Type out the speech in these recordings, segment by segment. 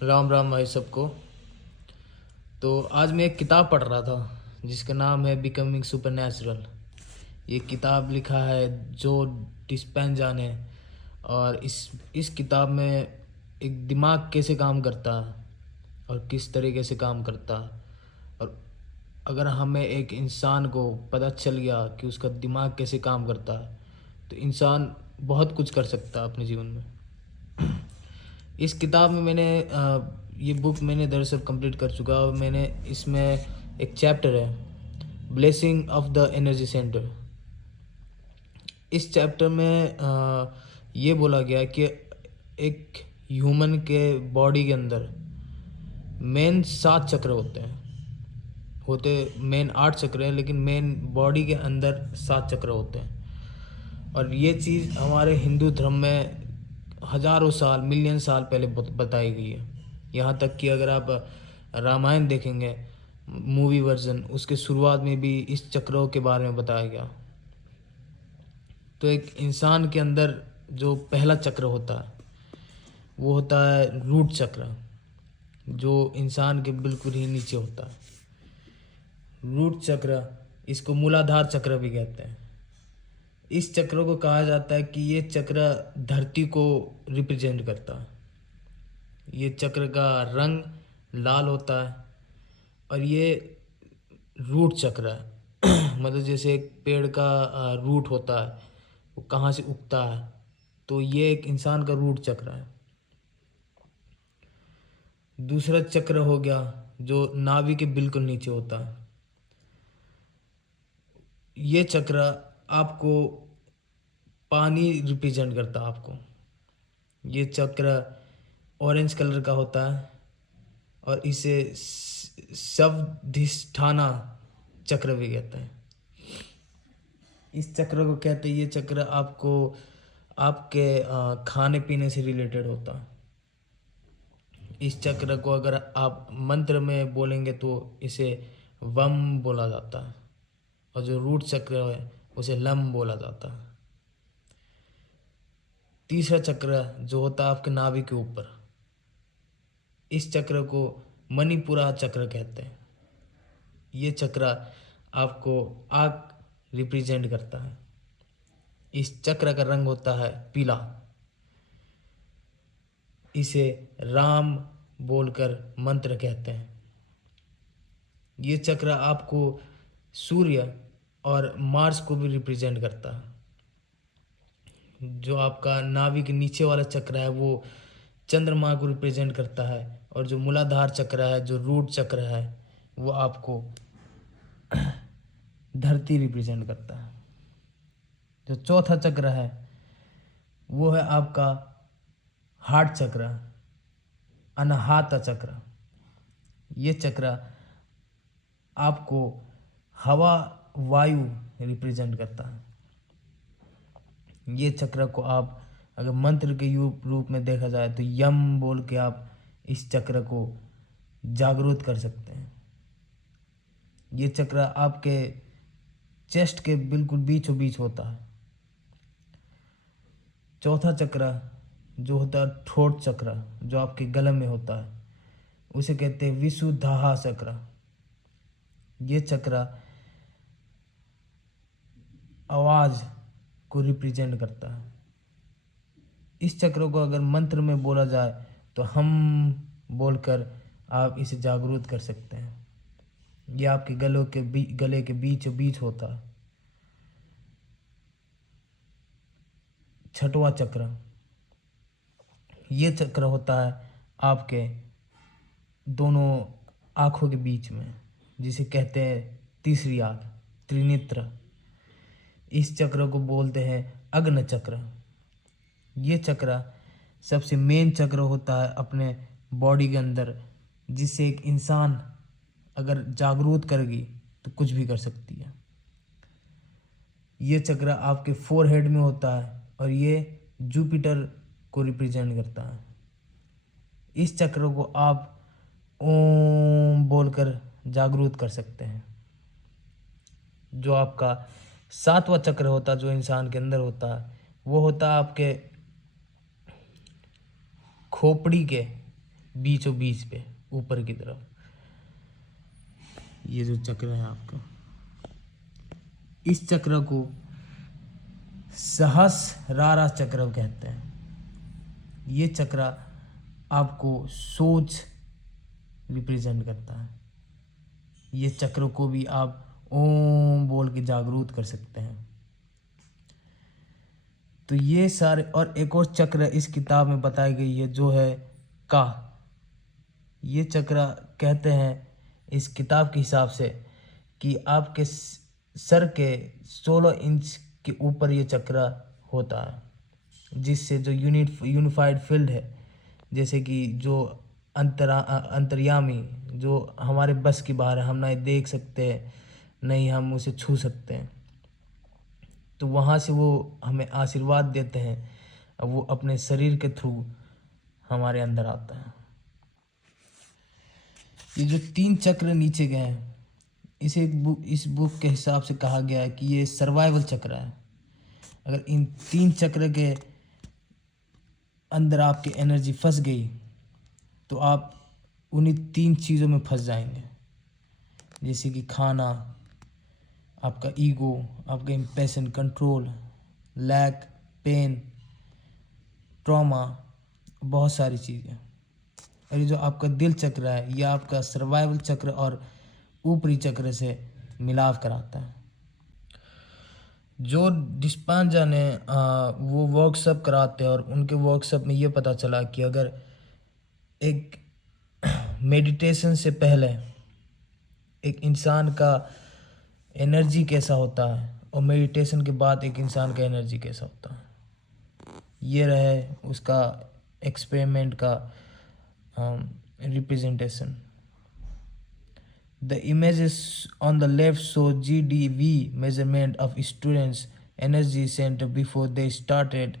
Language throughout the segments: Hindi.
राम राम भाई सबको। तो आज मैं एक किताब पढ़ रहा था जिसका नाम है बिकमिंग सुपरनैचुरल। ये किताब लिखा है जो डिस्पेंजा ने। और इस किताब में एक दिमाग कैसे काम करता है और किस तरीके से काम करता है, और अगर हमें एक इंसान को पता चल गया कि उसका दिमाग कैसे काम करता है तो इंसान बहुत कुछ कर सकता है अपने जीवन में। इस किताब में ये बुक मैंने दरअसल कंप्लीट कर चुका और मैंने इसमें एक चैप्टर है blessing of the energy centre. इस चैप्टर में ये बोला गया कि एक ह्यूमन के बॉडी के अंदर मेन 7 चक्र होते मेन 8 चक्र हैं, लेकिन मेन बॉडी के अंदर 7 चक्र होते हैं। और ये चीज़ हमारे हिंदू धर्म में हजारों साल मिलियन साल पहले बताई गई है। यहाँ तक कि अगर आप रामायण देखेंगे मूवी वर्जन, उसके शुरुआत में भी इस चक्रों के बारे में बताया गया। तो एक इंसान के अंदर जो पहला चक्र होता है वो होता है रूट चक्र, जो इंसान के बिल्कुल ही नीचे होता है। रूट चक्र, इसको मूलाधार चक्र भी कहते हैं। इस चक्र को कहा जाता है कि ये चक्र धरती को रिप्रेजेंट करता है। ये चक्र का रंग लाल होता है और ये रूट चक्र है। मतलब जैसे एक पेड़ का रूट होता है, वो कहाँ से उगता है, तो ये एक इंसान का रूट चक्र है। दूसरा चक्र हो गया जो नाभि के बिल्कुल नीचे होता है। ये चक्र आपको पानी रिप्रेजेंट करता है आपको। ये चक्र ऑरेंज कलर का होता है और इसे स्वधिष्ठाना चक्र भी कहते हैं। इस चक्र को कहते हैं, ये चक्र आपको आपके खाने पीने से रिलेटेड होता है। इस चक्र को अगर आप मंत्र में बोलेंगे तो इसे वम बोला जाता है, और जो रूट चक्र है उसे लम बोला जाता है। तीसरा चक्र जो होता है आपके नाभि के ऊपर, इस चक्र को मणिपुरा चक्र कहते हैं। ये चक्र आपको आग रिप्रेजेंट करता है। इस चक्र का रंग होता है पीला। इसे राम बोलकर मंत्र कहते हैं। ये चक्र आपको सूर्य और मार्स को भी रिप्रेजेंट करता है। जो आपका नाभि के नीचे वाला चक्र है वो चंद्रमा को रिप्रेजेंट करता है, और जो मूलाधार चक्र है, जो रूट चक्र है, वो आपको धरती रिप्रेजेंट करता है। जो चौथा चक्र है वो है आपका हार्ट चक्र, अनाहत चक्र। ये चक्र आपको हवा वायु रिप्रेजेंट करता है। ये चक्र को आप अगर मंत्र के रूप में देखा जाए तो यम बोल के आप इस चक्र को जागरूक कर सकते हैं। ये चक्र आपके चेस्ट के बिल्कुल बीचों बीच होता है। चौथा चक्र जो होता है थ्रोट चक्र, जो आपके गले में होता है, उसे कहते हैं विशुद्धाहा चक्र। ये चक्र आवाज़ को रिप्रेजेंट करता है। इस चक्र को अगर मंत्र में बोला जाए तो हम बोलकर आप इसे जागरूक कर सकते हैं। ये आपके गले के बीचों बीच होता है। छठवां चक्र, ये चक्र होता है आपके दोनों आँखों के बीच में, जिसे कहते हैं तीसरी आँख, त्रिनेत्र। इस चक्र को बोलते हैं अग्नि चक्र। ये चक्र सबसे मेन चक्र होता है अपने बॉडी के अंदर, जिससे एक इंसान अगर जागरूक करेगी तो कुछ भी कर सकती है। ये चक्र आपके फोरहेड में होता है और ये जुपिटर को रिप्रेजेंट करता है। इस चक्र को आप ओम बोलकर जागरूक कर सकते हैं। जो आपका 7वां चक्र होता है जो इंसान के अंदर होता है वो होता है आपके खोपड़ी के बीचों बीच पे ऊपर की तरफ। ये जो चक्र है आपका, इस चक्र को सहस्रारा चक्र कहते हैं। ये चक्र आपको सोच रिप्रेजेंट करता है। ये चक्र को भी आप ओम बोल के जागरूक कर सकते हैं। तो ये सारे, और एक और चक्र इस किताब में बताई गई है जो है का। ये चक्र कहते हैं इस किताब के हिसाब से कि आपके सर के 16 इंच के ऊपर ये चक्र होता है, जिससे जो यूनिफाइड फील्ड है, जैसे कि जो अंतर्यामी, जो हमारे बस की बाहर है, हम नहीं देख सकते, नहीं हम उसे छू सकते हैं, तो वहाँ से वो हमें आशीर्वाद देते हैं। अब वो अपने शरीर के थ्रू हमारे अंदर आता है। ये जो 3 चक्र नीचे गए हैं, इस बुक के हिसाब से कहा गया है कि ये सर्वाइवल चक्र है। अगर इन 3 चक्र के अंदर आपकी एनर्जी फंस गई तो आप उन्हीं 3 चीज़ों में फंस जाएंगे, जैसे कि खाना, आपका ईगो, आपका इम्पैशन, कंट्रोल, लैक, पेन, ट्रॉमा, बहुत सारी चीज़ें। और ये जो आपका दिल चक्र है, ये आपका सर्वाइवल चक्र और ऊपरी चक्र से मिलाव कराता है। जो डिस्पेंजा ने वो वर्कशॉप कराते हैं, और उनके वर्कशॉप में ये पता चला कि अगर एक मेडिटेशन से पहले एक इंसान का एनर्जी कैसा होता है और मेडिटेशन के बाद एक इंसान का एनर्जी कैसा होता है, ये रहे उसका एक्सपेरिमेंट का representation. The images on the left show GDV measurement of students' energy center before they started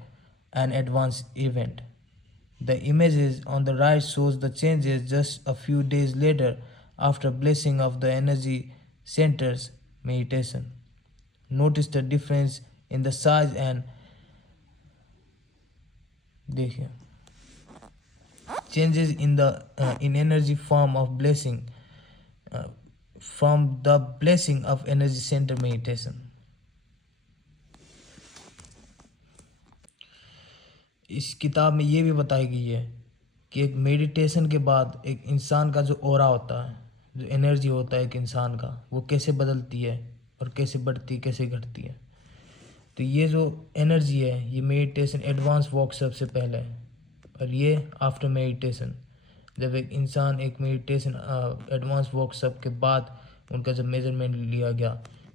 an advanced event. The images on the right shows the changes just a few days later after blessing of the energy center's meditation. Notice the difference in the size and देखिए changes in the in energy form of blessing from the blessing of energy center meditation. इस किताब में ये भी बताई गई है कि एक मेडिटेशन के बाद एक इंसान का जो ऑरा होता है, जो एनर्जी होता है एक इंसान का, वो कैसे बदलती है और कैसे बढ़ती, कैसे घटती है। तो ये जो एनर्जी है, ये मेडिटेशन एडवांस वर्कशॉप से पहले है, और ये आफ्टर मेडिटेशन, जब एक इंसान एक मेडिटेशन एडवांस वर्कशॉप के बाद उनका जब मेजरमेंट लिया गया,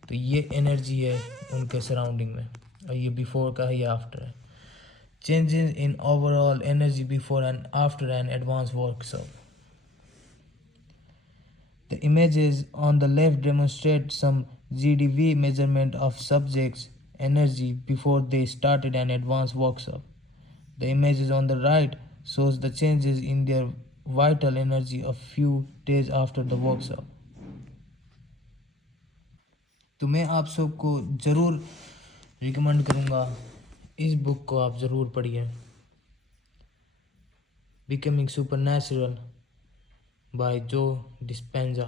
तो ये एनर्जी है उनके सराउंडिंग में, और ये बिफोर का है, ये आफ्टर है। Changes in overall energy before and after an advanced workshop. The images on the left demonstrate some GDV measurement of subjects' energy before they started an advanced workshop. The images on the right shows the changes in their vital energy a few days after the workshop. तो मैं आप सबको ज़रूर रिकमेंड करूँगा, इस बुक को आप ज़रूर पढ़िए, बिकमिंग सुपरनैचुरल बाय जो डिस्पेंजा।